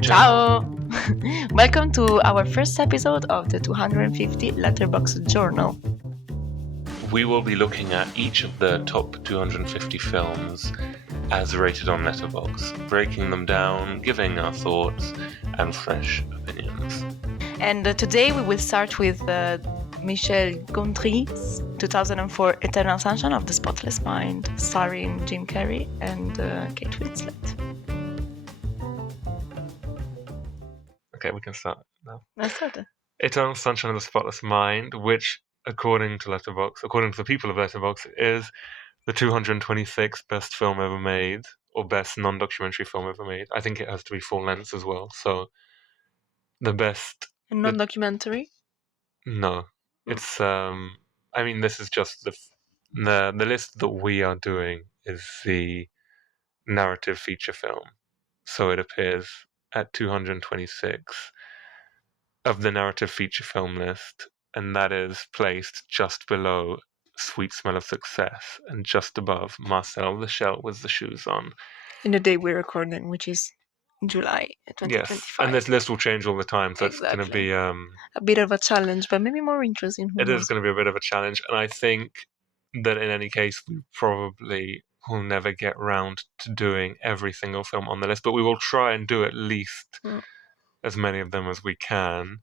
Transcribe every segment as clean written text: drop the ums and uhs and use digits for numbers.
Ciao! Welcome to our first episode of the 250 Letterboxd Journal. We will be looking at each of the top 250 films as rated on Letterboxd, breaking them down, giving our thoughts and fresh opinions. And today we will start with Michel Gondry's 2004 Eternal Sunshine of the Spotless Mind, starring Jim Carrey and Kate Winslet. Okay, we can start now. Let's start. Eternal Sunshine of the Spotless Mind, which, according to the people of Letterboxd, is the 226th best film ever made, or best non-documentary film ever made. I think it has to be full length as well. So the best. And non-documentary? No, it's. I mean, this is just the list that we are doing is the narrative feature film, so it appears at 226 of the narrative feature film list, and that is placed just below Sweet Smell of Success and just above Marcel the Shell with the Shoes On. In the day we're recording, which is July 2025. Yes, and this list will change all the time, so Exactly. it's going to be a bit of a challenge, but maybe more interesting. It is going to be a bit of a challenge, and I think that in any case we probably will never get round to doing every single film on the list, but we will try and do at least as many of them as we can.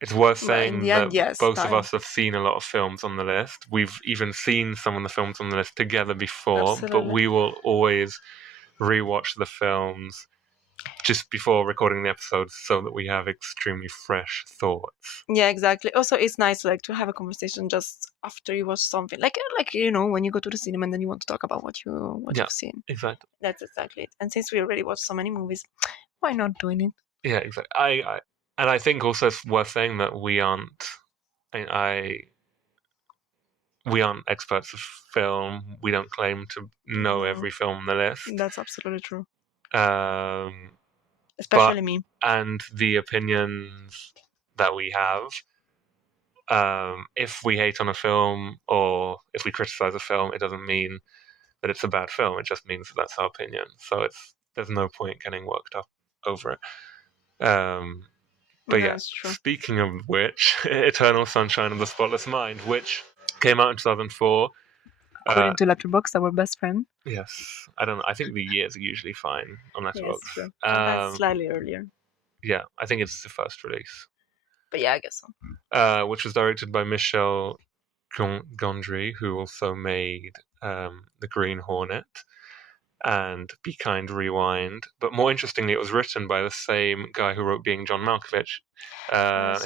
It's worth saying that both of us have seen a lot of films on the list. We've even seen some of the films on the list together before, but we will always rewatch the films just before recording the episodes so that we have extremely fresh thoughts. Yeah, exactly. Also, it's nice to have a conversation just after you watch something. Like when you go to the cinema and then you want to talk about what you've seen. Exactly. That's exactly it. And since we already watched so many movies, why not doing it? Yeah, exactly. And I think also it's worth saying that we aren't experts of film. We don't claim to know every film on the list. That's absolutely true. Especially me. And the opinions that we have, if we hate on a film or if we criticize a film, it doesn't mean that it's a bad film. It just means that that's our opinion. So there's no point getting worked up over it. But yeah, speaking of which, Eternal Sunshine of the Spotless Mind, which came out in 2004. According to Letterboxd, our best friend. Yes. I don't know. I think the years are usually fine on Letterboxd. Yes, true. That's slightly earlier. Yeah, I think it's the first release. But yeah, I guess so. Which was directed by Michel Gondry, who also made The Green Hornet and Be Kind, Rewind. But more interestingly, it was written by the same guy who wrote Being John Malkovich.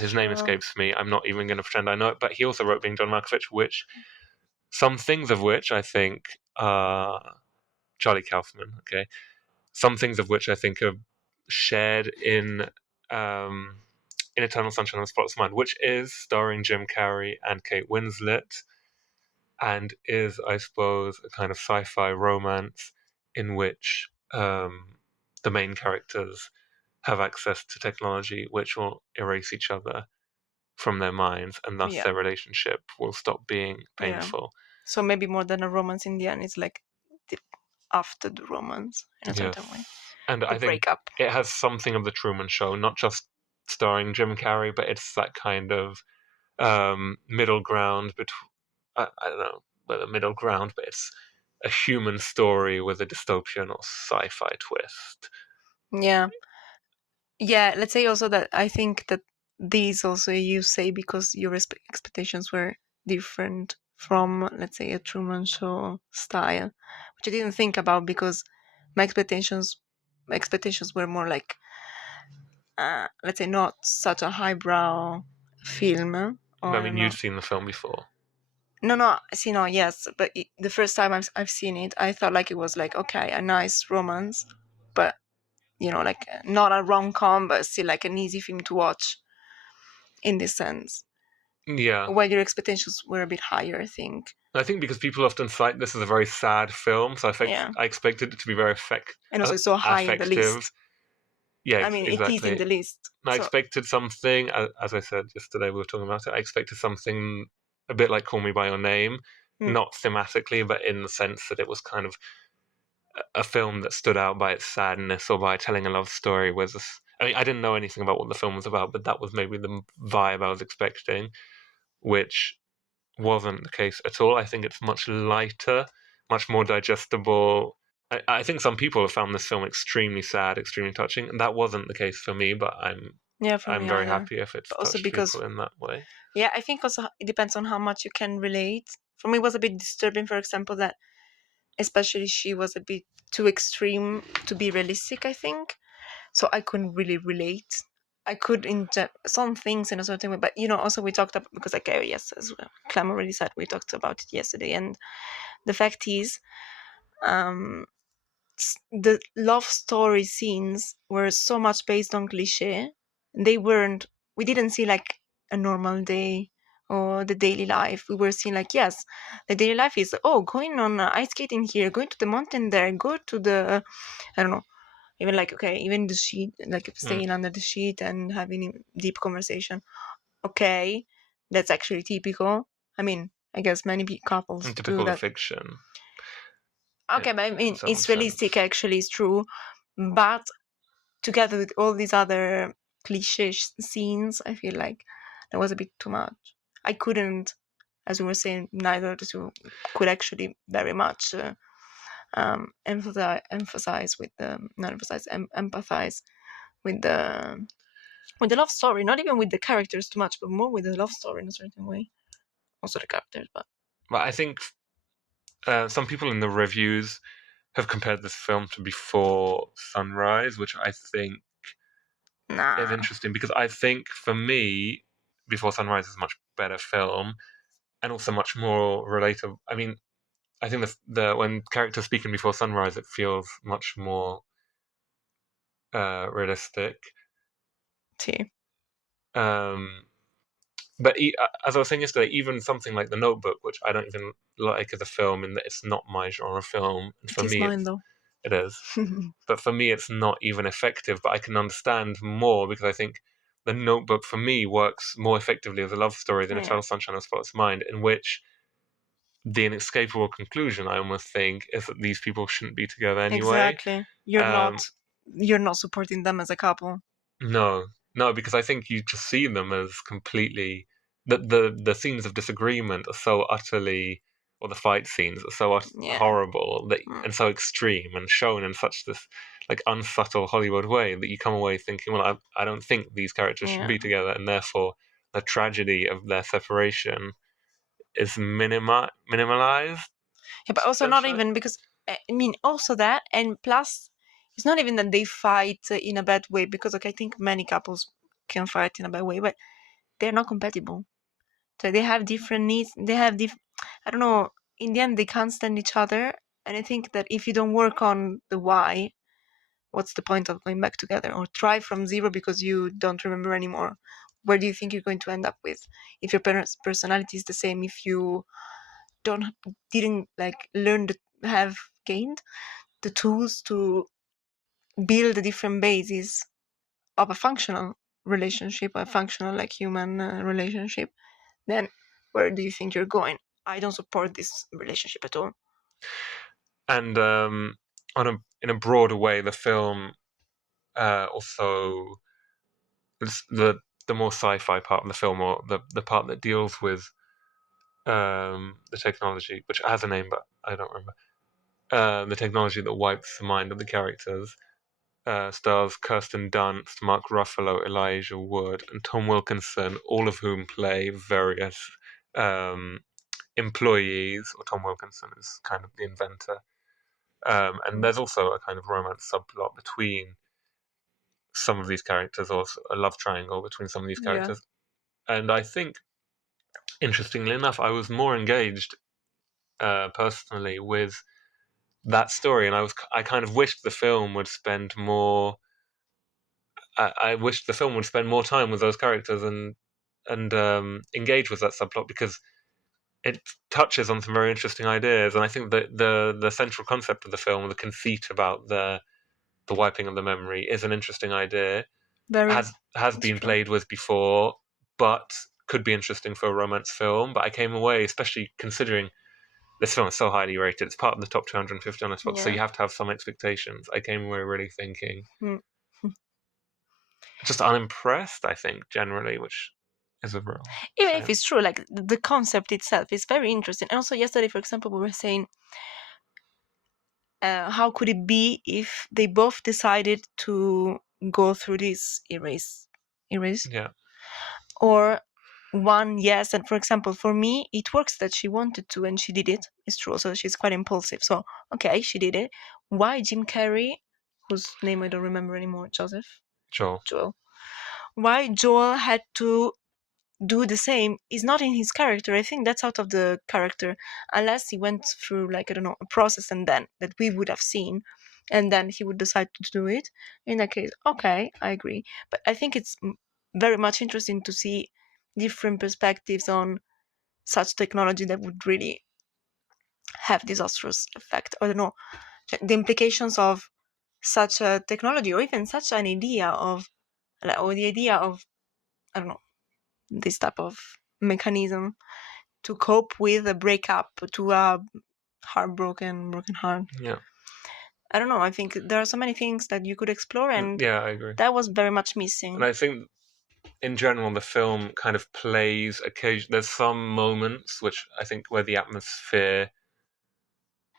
His name escapes me. I'm not even going to pretend I know it, but he also wrote Being John Malkovich, some things of which I think are Charlie Kaufman, okay? Some things of which I think are shared in Eternal Sunshine of the Spotless Mind, which is starring Jim Carrey and Kate Winslet, and is, I suppose, a kind of sci-fi romance in which the main characters have access to technology which will erase each other from their minds, and thus their relationship will stop being painful. Yeah. So maybe more than a romance in the end, it's like after the romance in a certain way. And I think it has something of the Truman Show, not just starring Jim Carrey, but it's that kind of middle ground between. I don't know whether middle ground, but it's a human story with a dystopian or sci-fi twist. Yeah. Yeah, let's say also that I think that these also you say because your expectations were different from, let's say, a Truman Show style, which I didn't think about because my expectations were more like, let's say, not such a highbrow film. I mean, you'd seen the film before. No, yes, but the first time I've seen it, I thought like it was like, okay, a nice romance, but like not a rom-com, but still like an easy film to watch in this sense. Yeah. While your expectations were a bit higher, I think. I think because people often cite this as a very sad film, so I expected it to be very effective. And also so high in the list. Yeah, I mean, exactly. it is in the list. I expected something, as I said yesterday, we were talking about it, I expected something a bit like Call Me By Your Name, not thematically, but in the sense that it was kind of a film that stood out by its sadness or by telling a love story was. I mean, I didn't know anything about what the film was about, but that was maybe the vibe I was expecting, which wasn't the case at all. I think it's much lighter, much more digestible. I think some people have found this film extremely sad, extremely touching, and that wasn't the case for me. But Yeah, for I'm me very either. happy if it's But also touched people because, in that way. yeah, I think also it depends on how much you can relate. For me, it was a bit disturbing, for example, that especially she was a bit too extreme to be realistic, I think. So I couldn't really relate. I could inject some things in a certain way, but also we talked about, because like yes, as well, Clem already said, we talked about it yesterday, and the fact is, um, the love story scenes were so much based on cliche. They weren't. We didn't see like a normal day or the daily life. We were seeing like, yes, the daily life is, going on ice skating here, going to the mountain there, go to the, I don't know, even like, okay, even the sheet, like Mm. staying under the sheet and having deep conversation. Okay, that's actually typical. I mean, I guess many couples And do typical of that. fiction, Okay, but I in mean, some it's realistic, sense. actually, it's true. But together with all these other cliche scenes, I feel like that was a bit too much. I couldn't, as we were saying, neither of the two could actually very much emphasize with the, not emphasize, empathize with the love story. Not even with the characters too much, but more with the love story in a certain way. Also the characters, but But I think some people in the reviews have compared this film to Before Sunrise, which I think is nah. interesting because I think for me, Before Sunrise is a much better film and also much more relatable. I mean, I think the when characters speak in Before Sunrise, it feels much more realistic. T. Um, but as I was saying yesterday, even something like The Notebook, which I don't even like as a film, in that it's not my genre film, and It for is me, mine though. it is. But for me, it's not even effective. But I can understand more because I think The Notebook for me works more effectively as a love story than Yeah, Eternal Sunshine of the Spotless Mind, in which the inescapable conclusion I almost think is that these people shouldn't be together anyway. exactly. Um, You're not supporting them as a couple. no, no, because I think you just see them as completely the scenes of disagreement are so utterly, or the fight scenes are so Yeah. horrible that Mm, and so extreme and shown in such this like unsubtle Hollywood way that you come away thinking, well, I don't think these characters should yeah. be together, and therefore the tragedy of their separation is minimalized Yeah, but also not essentially. even because, I mean, also that, and plus, it's not even that they fight in a bad way, because okay, I think many couples can fight in a bad way, but they're not compatible. So they have different needs. They have I don't know. In the end, they can't stand each other, and I think that if you don't work on the why, what's the point of going back together, or try from zero because you don't remember anymore? Where do you think you're going to end up with? If your parents' personality is the same, if you don't didn't like learn to have gained the tools to build a different basis of a functional relationship, a functional like human relationship, then where do you think you're going? I don't support this relationship at all. And on a in a broader way, the film also the more sci-fi part of the film, or the part that deals with the technology, which has a name but I don't remember. The technology that wipes the mind of the characters stars Kirsten Dunst, Mark Ruffalo, Elijah Wood, and Tom Wilkinson, all of whom play various um, employees. Or Tom Wilkinson is kind of the inventor. And there's also a kind of romance subplot between some of these characters, or a love triangle between some of these Yeah, characters. And I think, interestingly enough, I was more engaged personally with that story, and I kind of wished the film would spend more. I wished the film would spend more time with those characters and engage with that subplot because it touches on some very interesting ideas, and I think that the central concept of the film, the conceit about the wiping of the memory, is an interesting idea. very. Has It's been true. played with before, but could be interesting for a romance film. But I came away, especially considering this film is so highly rated. It's part of the top 250 on the spot, so Yeah. you have to have some expectations. I came away really thinking, Mm. just unimpressed, I think, generally, which is a real Even if shame. it's true, like the concept itself is very interesting. And also yesterday, for example, we were saying, how could it be if they both decided to go through this erase, Yeah, or one, yes, and for example, for me, it works that she wanted to and she did it. It's true. So she's quite impulsive. So okay, she did it. Why Jim Carrey, whose name I don't remember anymore, Joel. Joel? Why Joel had to do the same is not in his character. I think that's out of the character, unless he went through, like, I don't know, a process and then that we would have seen, and then he would decide to do it. In that case, okay, I agree. But I think it's very much interesting to see different perspectives on such technology that would really have disastrous effect. I don't know, the implications of such a technology, or even such an idea of, like, or the idea of, I don't know, this type of mechanism to cope with a breakup, to a broken heart. Yeah, I don't know. I think there are so many things that you could explore, and yeah, I agree. that was very much And missing. I think in general, the film kind of plays occasion. There's some moments which I think where the atmosphere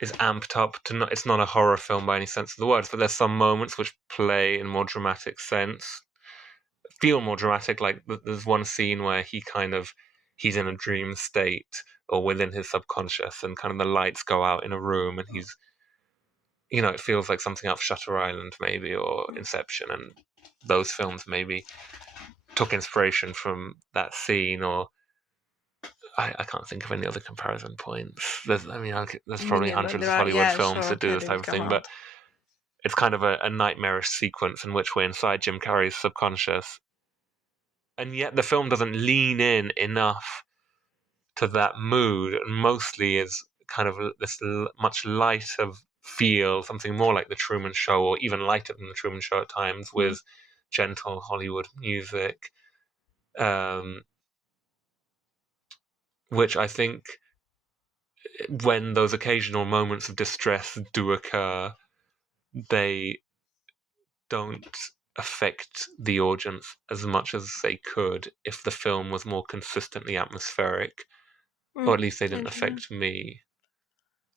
is amped up to not. It's not a horror film by any sense of the words, but there's some moments which play in more dramatic sense, feel more dramatic. Like there's one scene where he's in a dream state or within his subconscious, and kind of the lights go out in a room, and he's, it feels like something out of Shutter Island maybe, or Inception, and those films maybe took inspiration from that scene. Or I can't think of any other comparison points. There's probably Yeah, but hundreds there of are, Hollywood yeah, films sure, that do okay, this they type will of come thing, but out. it's kind of a nightmarish sequence in which we're inside Jim Carrey's subconscious, and yet the film doesn't lean in enough to that mood, and mostly is kind of this much lighter feel, something more like The Truman Show, or even lighter than The Truman Show at times, with gentle Hollywood music, um, which I think, when those occasional moments of distress do occur, they don't affect the audience as much as they could if the film was more consistently atmospheric, or at least they didn't affect me.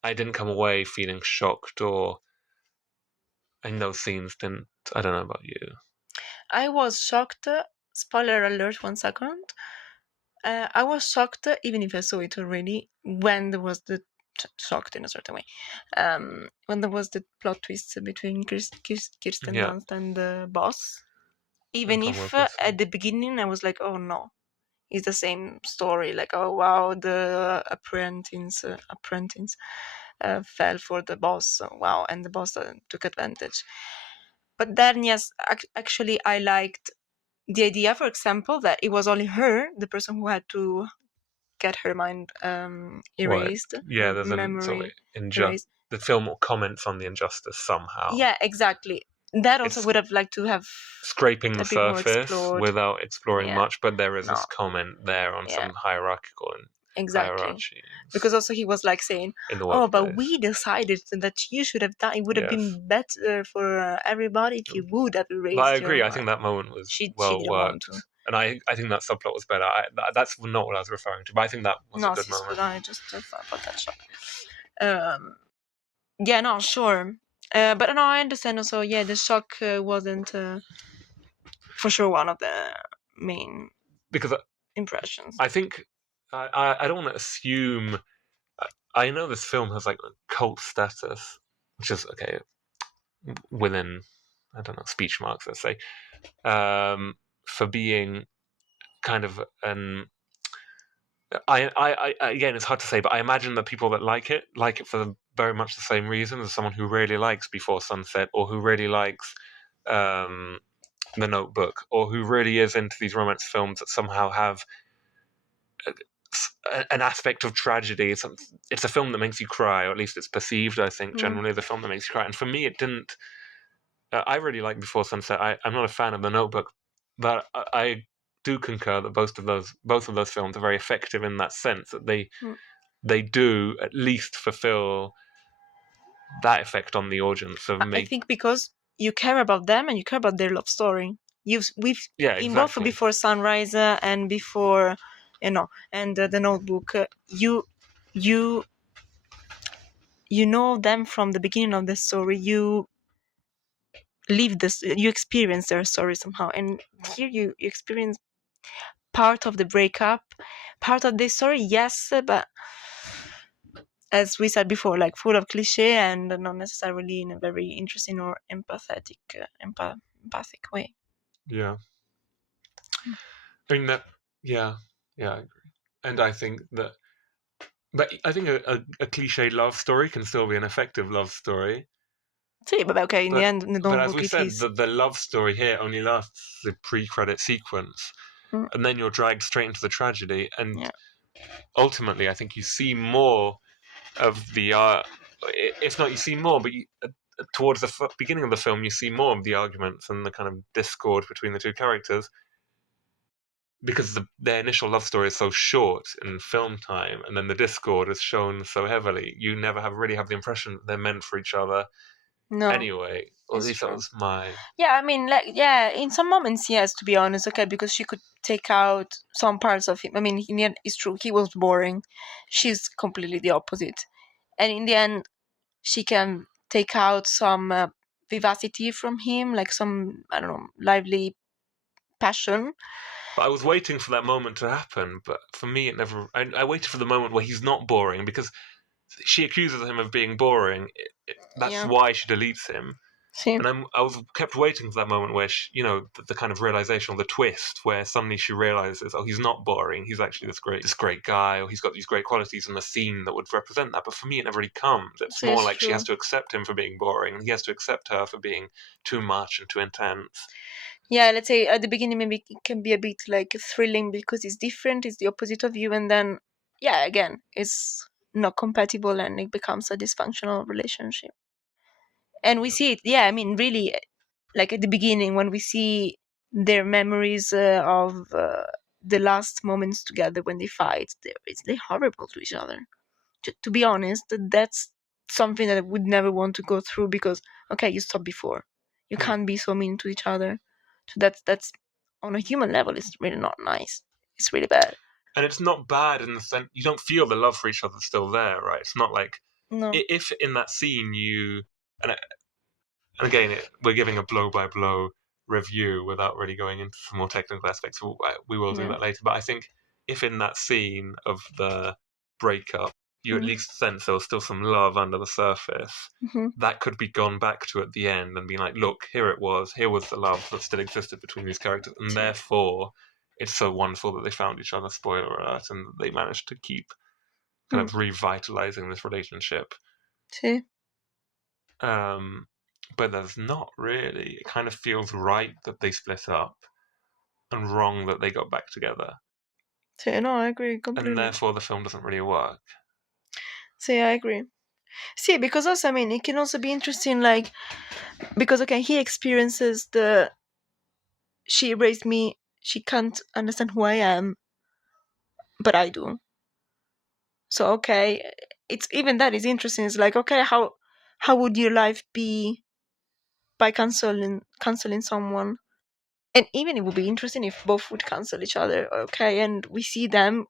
I didn't come away feeling shocked, or in those scenes didn't. I don't know about you. I was shocked. Spoiler alert, 1 second. I was shocked, even if I saw it already, when there was the shocked in a certain way. When there was the plot twist between Kirsten Yeah, Dunst and the boss. and Even Tom if Wilkinson. at the beginning I was like, oh no, it's the same story. Like, oh wow, the apprentice fell for the boss. Wow, and the boss took advantage. But then, yes, actually, I liked the idea, for example, that it was only her, the person who had to get her mind What? erased, Yeah, her there's an sort of memory erased. the film comments on the injustice somehow. Yeah, exactly. That also It's would have liked to have scraping the a bit more surface explored. without exploring Yeah, much, but there is no, this comment there on yeah, some hierarchical and exactly. hierarchies Because also he was like saying, in the "Oh, but workplace. we decided that you should have done. It would have Yes, been better for everybody if you would have but I erased your agree. I mind." think that moment was She well didn't want to. worked, and I think that subplot was better. That's not what I was referring to, but I think that was a No, good she's good. moment. I just thought about that shot. Um, yeah, no, sure. But no, I understand also. Yeah, the shock wasn't for sure one of the main Because impressions. I think I don't want to assume. I know this film has like cult status, which is okay within, I don't know, speech marks, let's say, for being kind of an. Again, it's hard to say, but I imagine that people that like it for very much the same reason as someone who really likes Before Sunset, or who really likes um, The Notebook, or who really is into these romance films that somehow have an aspect of tragedy. It's a film that makes you cry, or at least it's perceived, I think, generally the film that makes you cry. And for me, it didn't. I really like Before Sunset. I'm not a fan of The Notebook, but I do concur that both of those films are very effective in that sense, that they they do at least fulfill that effect on the audience of I think because you care about them and you care about their love story. We've yeah, in both exactly. Before Sunrise and before, and The Notebook, you you know them from the beginning of the story. You live this, you experience their story somehow, and here you experience part of the breakup, part of the story, yes, but as we said before, like full of cliche and not necessarily in a very interesting or empathic way. Yeah. I mean that. Yeah, yeah, I agree. And I think that, but I think a cliche love story can still be an effective love story. So, but okay, in the But end, the but as Notebook we is said, his. the love story here only lasts the pre-credit sequence, Mm, and then you're dragged straight into the tragedy. And yeah. ultimately, I think you see more of the if not you see more, but towards the beginning of the film, you see more of the arguments and the kind of discord between the two characters, because their initial love story is so short in film time, and then the discord is shown so heavily. You never really have the impression that they're meant for each other No, anyway. Or at it's least that true. was my. Yeah, I mean, like, yeah, in some moments, yes, to be honest, okay, because she could take out some parts of him. I mean, in the end, it's true, he was boring. She's completely the opposite. And in the end, she can take out some vivacity from him, like some, I don't know, lively passion. But I was waiting for that moment to happen. But for me, it never. I waited for the moment where he's not boring, because she accuses him of being boring. That's Yeah. why she deletes him. See, And I was kept waiting for that moment where the kind of realization, or the twist, where suddenly she realizes, oh, he's not boring. He's actually this great guy, or he's got these great qualities, and a scene that would represent that. But for me, it never really comes. It's see, more it's like she true. has to accept him for being boring, and he has to accept her for being too much and too intense. Yeah, let's say at the beginning maybe it can be a bit like thrilling because it's different, it's the opposite of you, and then yeah, again, it's not compatible and it becomes a dysfunctional relationship. And we Yeah. see it, yeah, I mean, really, like at the beginning when we see their memories of the last moments together when they fight, they're horrible to each other. To be honest, that's something that I would never want to go through because, okay, you stopped before. You Hmm. can't be so mean to each other. So that's on a human level, it's really not nice. It's really bad. And it's not bad in the sense you don't feel the love for each other still there, right? It's not like No. if in that scene you and and again, we're giving a blow by blow review without really going into some more technical aspects. We will do Yeah. that later. But I think if in that scene of the breakup, you at Mm-hmm. least sense there was still some love under the surface, Mm-hmm. that could be gone back to at the end and be like, look, here was the love that still existed between these characters. And See. therefore, it's so wonderful that they found each other, spoiler alert, and they managed to keep kind Mm. of revitalizing this relationship. See. Um, but there's not really. It kind of feels right that they split up and wrong that they got back together. See, no, I agree And completely. therefore the film doesn't really work. See, I agree. See, because also, I mean, it can also be interesting, like, because, okay, he experiences the she raised me, she can't understand who I am, but I do. So okay, it's even that is interesting. It's like, okay, how would your life be by canceling someone? And even it would be interesting if both would cancel each other. Okay, and we see them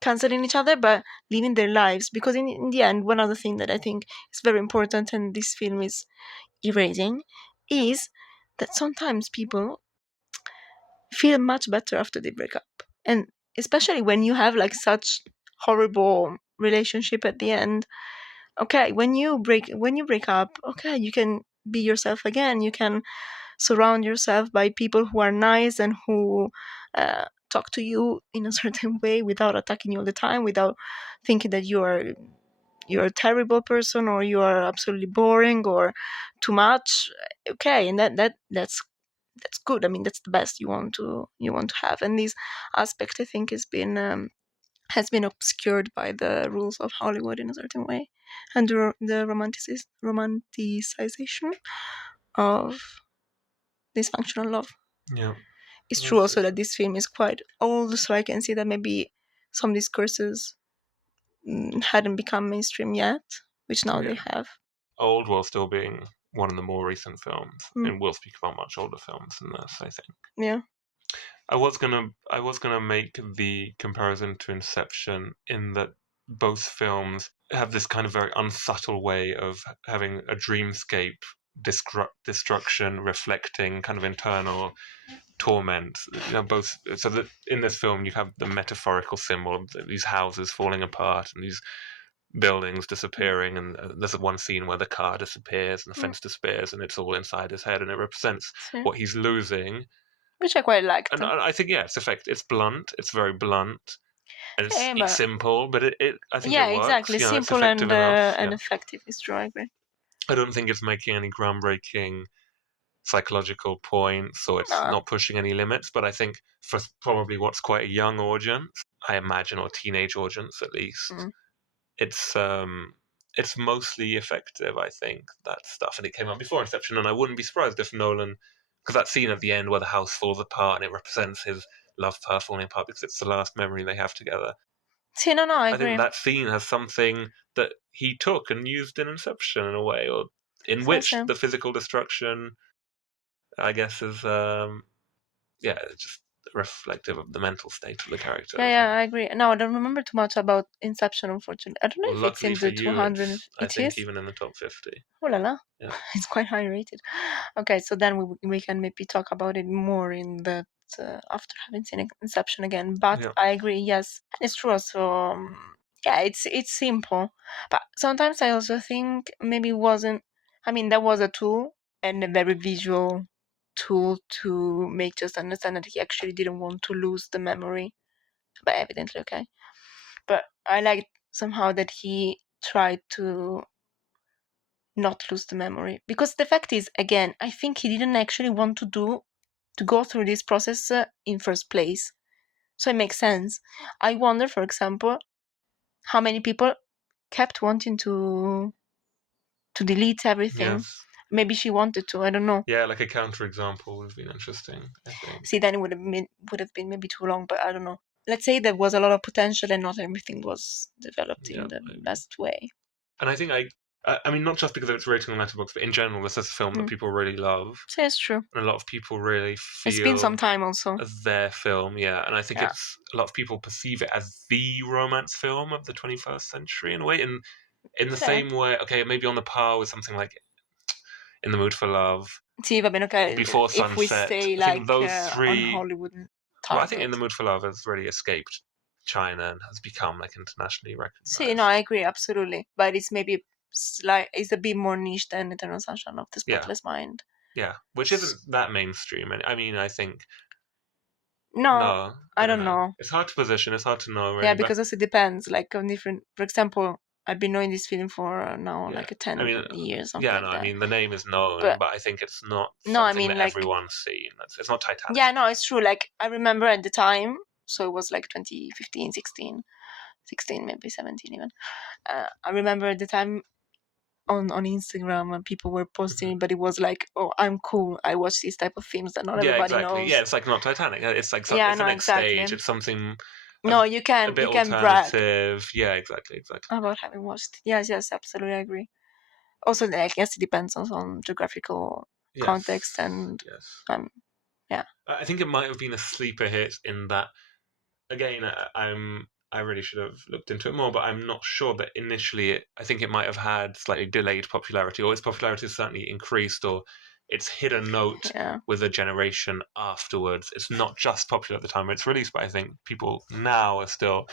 canceling each other but living their lives, because in the end, one other thing that I think is very important and this film is erasing is that sometimes people feel much better after they break up, and especially when you have like such horrible relationship at the end. Okay, when you break up, okay, you can be yourself again. You can surround yourself by people who are nice and who talk to you in a certain way without attacking you all the time, without thinking that you're a terrible person or you are absolutely boring or too much. Okay, and that's good. I mean, that's the best you want to have. And this aspect, I think, has been obscured by the rules of Hollywood in a certain way, and the romanticization of dysfunctional love. Yeah, It's true that's also that this film is quite old, so I can see that maybe some discourses hadn't become mainstream yet, which now they Yeah. have. Old while still being one of the more recent films, Mm. and we'll speak about much older films than this, I think. Yeah. I was gonna make the comparison to Inception in that both films have this kind of very unsubtle way of having a dreamscape destruction reflecting kind of internal torment. You know, both so that in this film you have the metaphorical symbol of these houses falling apart and these buildings disappearing, and there's one scene where the car disappears and the fence disappears, and it's all inside his head, and it represents Yeah. what he's losing. Which I quite liked. And I think it's blunt. It's very blunt. And Yeah, it's but simple, but I think yeah, it works. exactly. You know, it's Simple effective and enough. and Yeah. effective. It's true. I agree. I don't think it's making any groundbreaking psychological points, or it's No. not pushing any limits. But I think for probably what's quite a young audience, I imagine, or teenage audience at least, it's mostly effective. I think that stuff, and it came out before Inception, and I wouldn't be surprised if Nolan, because that scene at the end where the house falls apart and it represents his love of her falling apart because it's the last memory they have together. See, no, I I think agree. that scene has something that he took and used in Inception in a way, or in which So. the physical destruction, I guess, is just reflective of the mental state of the characters. Yeah, I agree. Now I don't remember too much about Inception, unfortunately. I don't know Well, if it's in luckily for the you, 200. I It think is. even in the top 50. Oh la la. Yeah. It's quite high rated. Okay, so then we can maybe talk about it more in that after having seen Inception again. But Yeah. I agree. Yes, it's true. Also, yeah, it's simple. But sometimes I also think maybe it wasn't. I mean, that was a tool and a very visual tool to make just understand that he actually didn't want to lose the memory. But evidently, okay. But I liked somehow that he tried to not lose the memory, because the fact is, again, I think he didn't actually want to go through this process in first place, so it makes sense. I wonder, for example, how many people kept wanting to delete everything. Yes. Maybe she wanted to, I don't know. Yeah, like a counterexample would have been interesting, I think. See, then it would have been maybe too long, but I don't know. Let's say there was a lot of potential and not everything was developed in the best way. And I think I mean, not just because of its rating on Letterboxd, but in general, this is a film that people really love. So it's true. And a lot of people really feel it's been some time also as their film, yeah. And I think Yeah. it's a lot of people perceive it as the romance film of the 21st century in a way. And in the same way, okay, maybe on the par with something like In the Mood for Love, Sì, va bene, okay. Before If we Sunset. stay I think like those on three. Hollywood Well, I think In target. the Mood for Love has really escaped China and has become like internationally recognized. Sì, no, I agree, absolutely. But it's maybe it's a bit more niche than Eternal Sunshine of the Spotless Mind. Yeah, which isn't that mainstream. I mean, I think. No, I don't know. know. It's hard to position. It's hard to know, really. Yeah, because also it depends. Like on different. For example, I've been knowing this film for now like 10 years. Something yeah, like no, that. I mean the name is known, But I think it's not no, I something mean that like everyone's seen. It's not Titanic. yeah, no, it's true. Like I remember at the time, so it was like 2015, 16, maybe 17 even. I remember at the time on Instagram and people were posting, but it was like, oh, I'm cool. I watch these type of films that not everybody knows. Yeah, it's like not Titanic. It's like Yeah, it's no, the next exactly. stage. It's something. No, you a can bit brag alternative. Yeah, exactly. about having watched. Yes, absolutely, I agree. Also, I guess it depends on some geographical context and yeah. I think it might have been a sleeper hit in that. Again, I really should have looked into it more, but I'm not sure that initially I think it might have had slightly delayed popularity, or its popularity has certainly increased, or it's hit a note with a generation afterwards. It's not just popular at the time it's released, but I think people now are still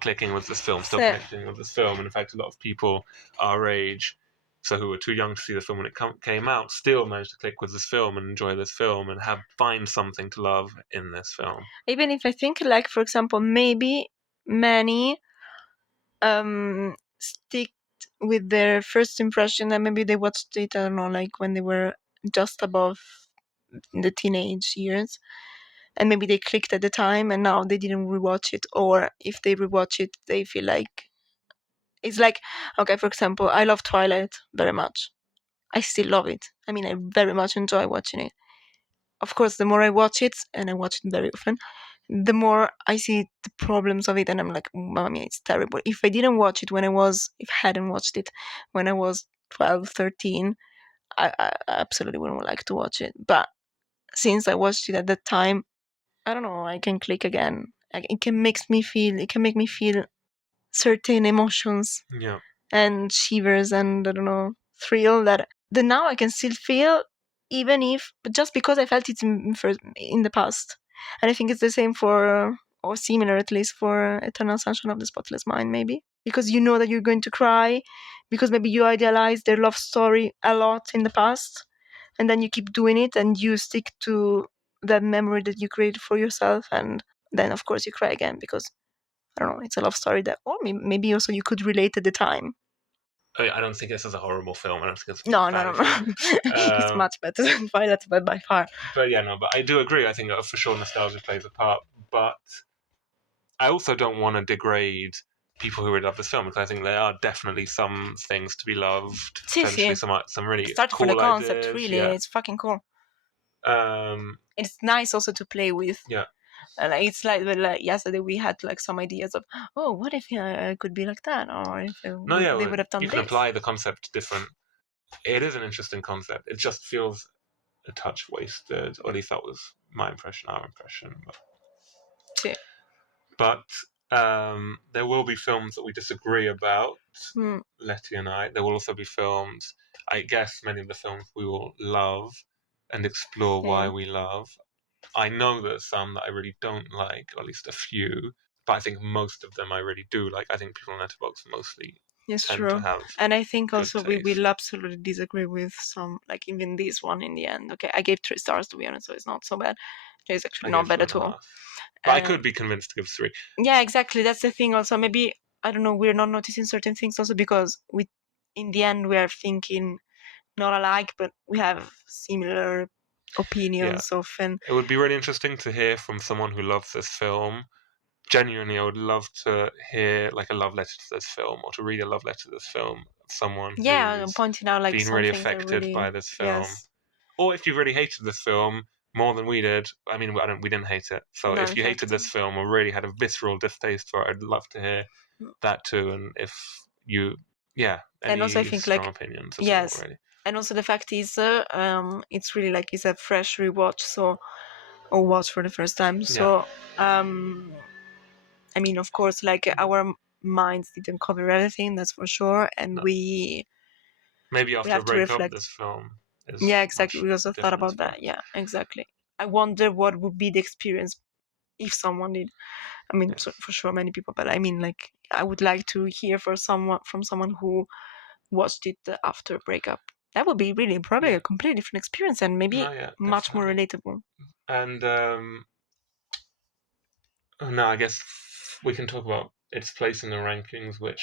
clicking with this film, still connecting with this film. And in fact, a lot of people our age, so who were too young to see the film when it came out, still managed to click with this film and enjoy this film and find something to love in this film. Even if I think, like, for example, maybe many stick with their first impression, and maybe they watched it, I don't know, like when they were just above the teenage years, and maybe they clicked at the time and now they didn't rewatch it, or if they rewatch it they feel like it's like, okay, for example, I love Twilight very much. I still love it. I mean, I very much enjoy watching it. Of course, the more I watch it, and I watch it very often, the more I see the problems of it, and I'm like, Mamma Mia, it's terrible. If I hadn't watched it when I was 12, 13, I absolutely wouldn't like to watch it. But since I watched it at that time, I don't know, I can click again. It can make me feel certain emotions Yeah. and shivers and, I don't know, thrill that now I can still feel, even if just because I felt it in the past. And I think it's the same for, or similar at least, for Eternal Sunshine of the Spotless Mind, maybe because you know that you're going to cry, because maybe you idealized their love story a lot in the past, and then you keep doing it and you stick to that memory that you created for yourself, and then of course you cry again because, I don't know, it's a love story that, or maybe also you could relate at the time. I don't think this is a horrible film. I don't think it's a No, no, bad no, film. no. It's much better than Violet, but by far. But yeah, no, but I do agree. I think for sure nostalgia plays a part. But I also don't want to degrade people who really love this film, because I think there are definitely some things to be loved. Sì, Potentially sì. some really Start for the cool concept, ideas. really. Yeah. It's fucking cool. Um, It's nice also to play with. yeah. And it's like yesterday we had like some ideas of, oh, what if I could be like that, or if No, yeah, they would have done you can this. apply the concept to different. It is an interesting concept. It just feels a touch wasted, or at least that was my impression, our impression. Sì. But there will be films that we disagree about, Mm, Letty and I. There will also be films, I guess many of the films we will love and explore why sì. we love. I know there's some that I really don't like, or at least a few, but I think most of them I really do like. I think people on Letterboxd mostly It's tend to true. have And I think good also we taste. will absolutely disagree with some, like even this one in the end. Okay, I gave 3 stars, to be honest, so it's not so bad. It's I actually not gave bad two and at a all. half. But I could be convinced to give 3. Yeah, exactly. That's the thing. Also, maybe, I don't know, we're not noticing certain things also because in the end, we are thinking not alike, but we have similar Yeah. opinions often. It would be really interesting to hear from someone who loves this film. Genuinely, I would love to hear like a love letter to this film, or to read a love letter to this film of someone Yeah, who's pointing out like been some really things that affected really, by this film. yes, Or if you really hated this film more than we did. I mean, we didn't hate it. So no, if in you hated fact. this film or really had a visceral distaste for it, I'd love to hear that too. And if you, yeah, And also, I any think strong like, opinions at all, yes, really. and also the fact is, it's really like it's a fresh rewatch, so, or watch for the first time. Yeah. So, I mean, of course, like our minds didn't cover everything, that's for sure, and No. we Maybe after a have to breakup, reflect. this film is Yeah, exactly. much We also thought different. about that. Yeah, exactly. I wonder what would be the experience if someone did. I mean, Yeah. so for sure, many people, but I mean, like, I would like to hear from someone who watched it after a breakup. That would be really probably a completely different experience and maybe No, yeah, much more definitely. relatable. And no, I guess we can talk about its place in the rankings, which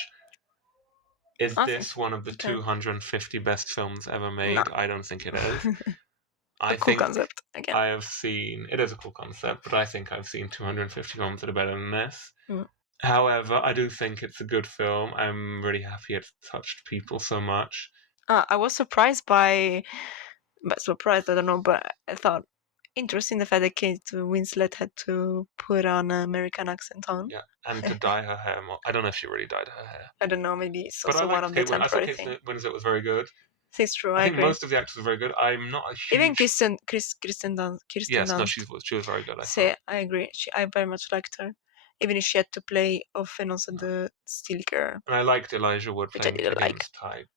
is Awesome. this one of the Okay. 250 best films ever No. made? I don't think it is. A I cool think concept again. I have seen, it is a cool concept, but I think I've seen 250 films that are better than this. Mm. However, I do think it's a good film. I'm really happy it's touched people so much. I was surprised by, but surprised, I don't know, but I thought interesting the fact that Kate Winslet had to put on an American accent on. Yeah, and to dye her hair more. I don't know if she really dyed her hair. I don't know, maybe it's But I also one liked of the Kate I thought temporary Kate things. Winslet was very good. It's true, I I think agree. most of the actors were very good. I'm not a Even huge... Kirsten Yes, no, Dunst. she was very good, I Say, thought. I agree. I very much liked her, even if she had to play often also No. the steel girl, And I liked Elijah Wood which I playing didn't like. against type.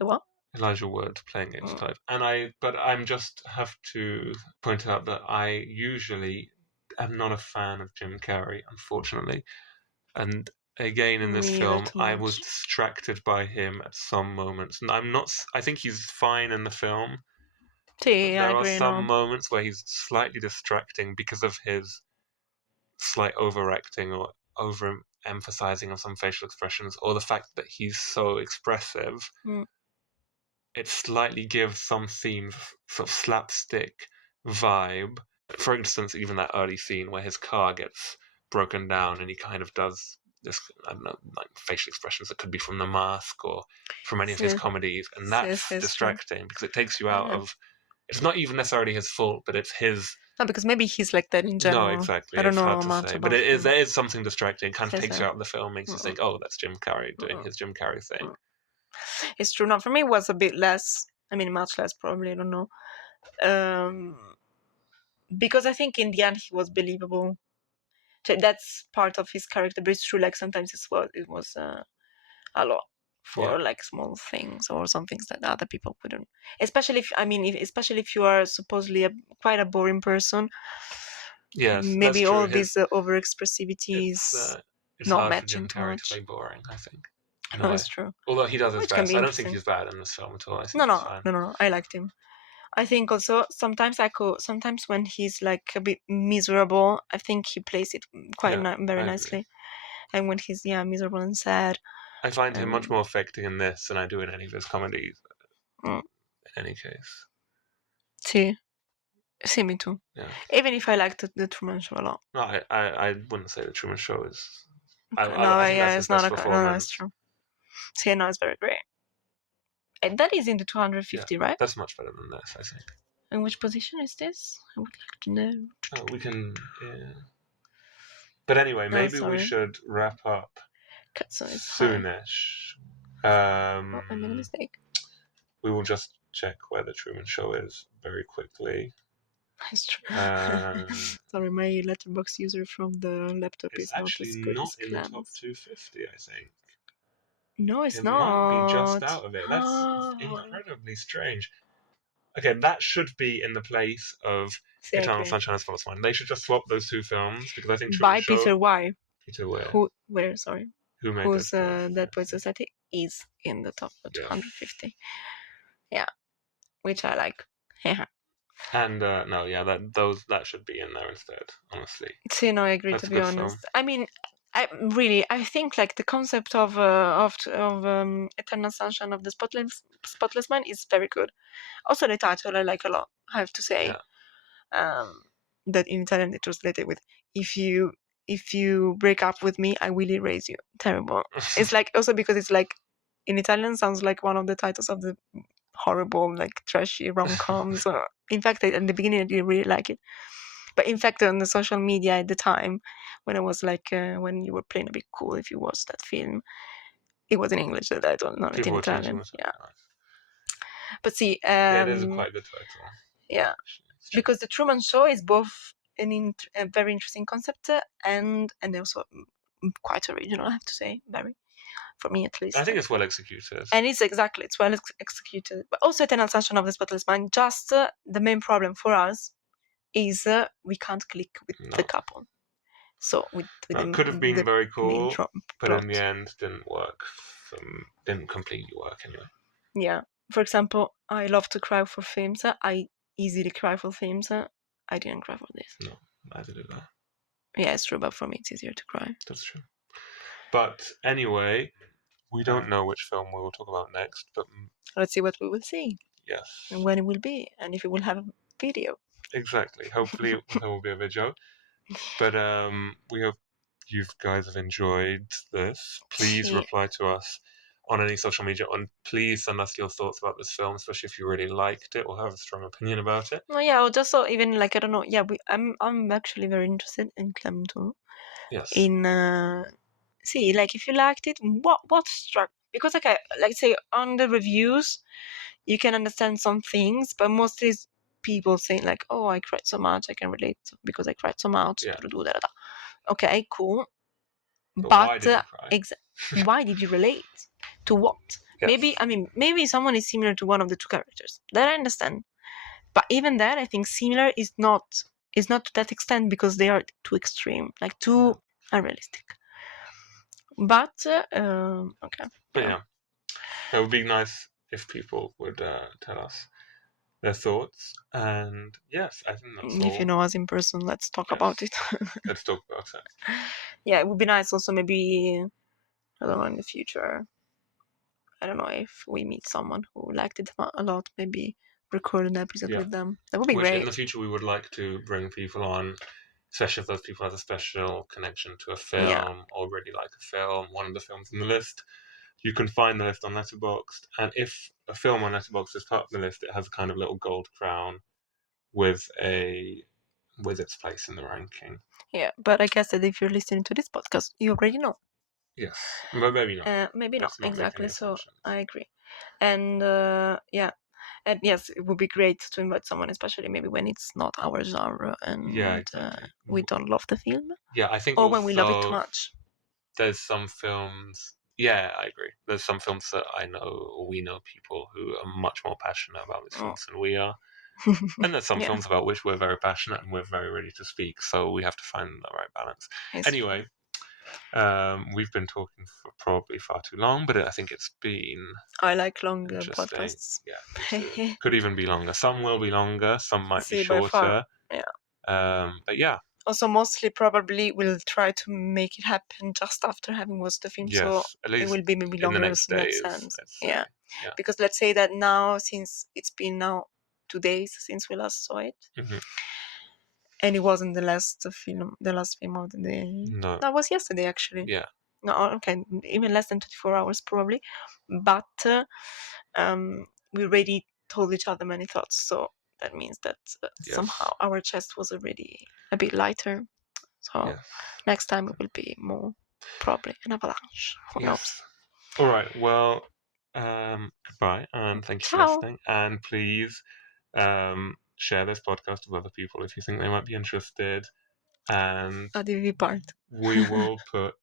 The what? Elijah Wood playing against Mm. type. But I'm just have to point out that I usually am not a fan of Jim Carrey, unfortunately. And again, in this Me neither film, too I was much. distracted by him at some moments. And I'm not, I think he's fine in the film, but See, I there are agree. some No. moments where he's slightly distracting because of his slight overacting or over emphasizing of some facial expressions, or the fact that he's so expressive. Mm. It slightly gives some scenes sort of slapstick vibe. For instance, even that early scene where his car gets broken down and he kind of does this, I don't know, like facial expressions that could be from The Mask or from any of his See, comedies, and see, that's see, it's true. distracting because it takes you out Okay. of it's not even necessarily his fault, but it's his. No, because maybe he's like that in No, general. exactly. I don't It's know hard to much say, but about it is. him. There is something distracting. It kind of Yes, takes you out of the film, makes you think, "Oh, that's Jim Carrey doing his Jim Carrey thing." It's true. Now, for me, it was a bit less. I mean, much less probably. I don't know. Because I think in the end he was believable. So that's part of his character, but it's true. Like sometimes it was a lot for Yeah. like small things or some things that other people wouldn't. Especially if especially if you are supposedly quite a boring person. Yes, that's Maybe true. all this overexpressivity It's is it's not hard for matching Jim too Carrey to much. play boring, I think, in a No, way. it's true. Although he does his Which can best. be I don't think interesting. he's bad in this film at all. I think No, he's no, fine. no. I liked him. I think also sometimes sometimes when he's like a bit miserable, I think he plays it quite very nicely. And when he's miserable and sad, I find him much more affecting in this than I do in any of his comedies. In any case. See me too. Yeah. Even if I liked the Truman Show a lot. No, I wouldn't say the Truman Show is. Okay. I think that's his it's not best a performance. no, it's true. See, no, it's very great. And that is in the 250, right? That's much better than this, I think. In which position is this? I would like to know. Oh, we can. Yeah. But anyway, maybe we should wrap up soonish. I made a mistake. We will just check where the Truman Show is very quickly. That's true. Sorry, my Letterboxd user from the laptop is not as good as in the top 250, I think. No, it might be just out of it. That's incredibly strange. Okay, that should be in the place of Eternal Sunshine of the Spotless Mind. They should just swap those two films because I think by Peter Weir. Peter Weir. Who made whose Dead Poets Society is in the top 250. Yeah, which I like. And that should be in there instead. Honestly, see, no, I agree. To be honest, film. I mean, I think like the concept of Eternal Sunshine of the Spotless Mind is very good. Also, the title I like a lot. I have to say, that in Italian they translated with "If you break up with me, I will erase you." Terrible. It's like also because it's like in Italian sounds like one of the titles of the horrible like trashy rom-coms. In fact, at the beginning I didn't really like it. But in fact, on the social media at the time, when I was like, when you were playing a bit cool, if you watched that film, it was in English, the title, not in Italian. Yeah. But see, it is quite a good title. Yeah, because the Truman Show is both a very interesting concept and also quite original, I have to say, very. For me, at least. I think it's well executed. And it's well executed. But also, Eternal Sunshine of the Spotless Mind, just the main problem for us is we can't click with the couple. So with it could have been very cool, but in the end didn't work. Didn't completely work anyway. Yeah. For example, I love to cry for films. I easily cry for films. I didn't cry for this. No, neither did I. Yeah, it's true, but for me it's easier to cry. That's true. But anyway, we don't know which film we will talk about next, but let's see what we will see. Yes. And when it will be, and if it will have a video. Exactly. Hopefully there will be a video. But we hope you guys have enjoyed this. Please reply to us on any social media, and please send us your thoughts about this film, especially if you really liked it or have a strong opinion about it. Well, yeah, or just so even like I don't know. Yeah, I'm actually very interested in Clem too. Yes. In see, like if you liked it, what struck? Because like say on the reviews, you can understand some things, but mostly it's people saying like, "Oh, I cried so much, I can relate because I cried so much." Yeah. Okay, cool. But why did you cry? Why did you relate? To what? Yes. Maybe someone is similar to one of the two characters. That I understand. But even that, I think similar is not to that extent because they are too extreme, like too unrealistic. But okay. But yeah, it would be nice if people would tell us their thoughts. And yes, I think that's all. If you know us in person, let's talk about it. Let's talk about it. Yeah, it would be nice also maybe, I don't know, in the future. I don't know if we meet someone who liked it a lot, maybe record an episode with them. That would be great. In the future we would like to bring people on, especially if those people have a special connection to a film or really like a film, one of the films on the list. you can find the list on Letterboxd, and if a film on Letterboxd is part of the list, it has a kind of little gold crown with its place in the ranking. Yeah, but I guess that if you're listening to this podcast, you already know. Yes, but maybe not. Maybe Let's not not make any exactly. So assumptions. I agree, and yeah, and yes, it would be great to invite someone, especially maybe when it's not our genre and Yeah, exactly. we don't love the film, Yeah, I think or when we love it too also much. there's some films. Yeah, I agree. There's some films that I know, or we know people who are much more passionate about these Oh. films than we are. And there's some Yeah. films about which we're very passionate and we're very ready to speak. So we have to find the right balance. It's Anyway, we've been talking for probably far too long, but I think it's been I like long interesting. podcasts. Yeah, me too. Could even be longer. Some will be longer. Some might be See, by far, shorter. yeah. But yeah, Also, mostly probably we'll try to make it happen just after having watched the film, so yes, at least it will be maybe in the longer next in that days, sense. I'd say. Yeah, Yeah. because let's say that now, since it's been now 2 days since we last saw it, Mhm. and it wasn't the last film of the day. No. That was yesterday, actually. Yeah. No, okay, even less than 24 hours probably, but we already told each other many thoughts, so that means that Yes. somehow our chest was already a bit lighter. So Yes. next time it will be more probably an avalanche. Who knows? All right. Well, goodbye, and thank you for Ciao. listening. And please share this podcast with other people if you think they might be interested. And A DV part. we will put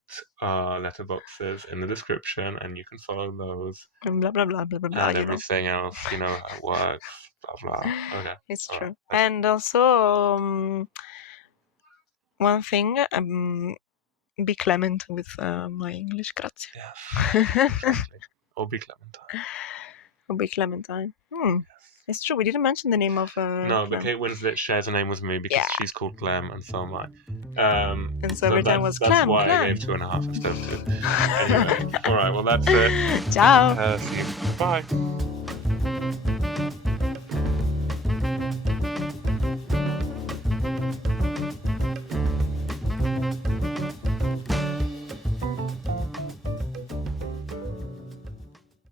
our letterboxes in the description, and you can follow those And blah blah blah blah blah blah. and You know. everything else. You know how it works. Blah blah. Okay. It's All true. right. And also, one thing, be clement with my English, grazie. Yeah. Exactly. Or be Clementine. Or be Clementine. It's true. We didn't mention the name of. No, but Kate Winslet shares a name with me because she's called Clem, and so am I. And so every time was that's Clem. why Clem. I gave 2.5 instead of 2. Anyway, all right. Well, that's it. Ciao. See you. Bye.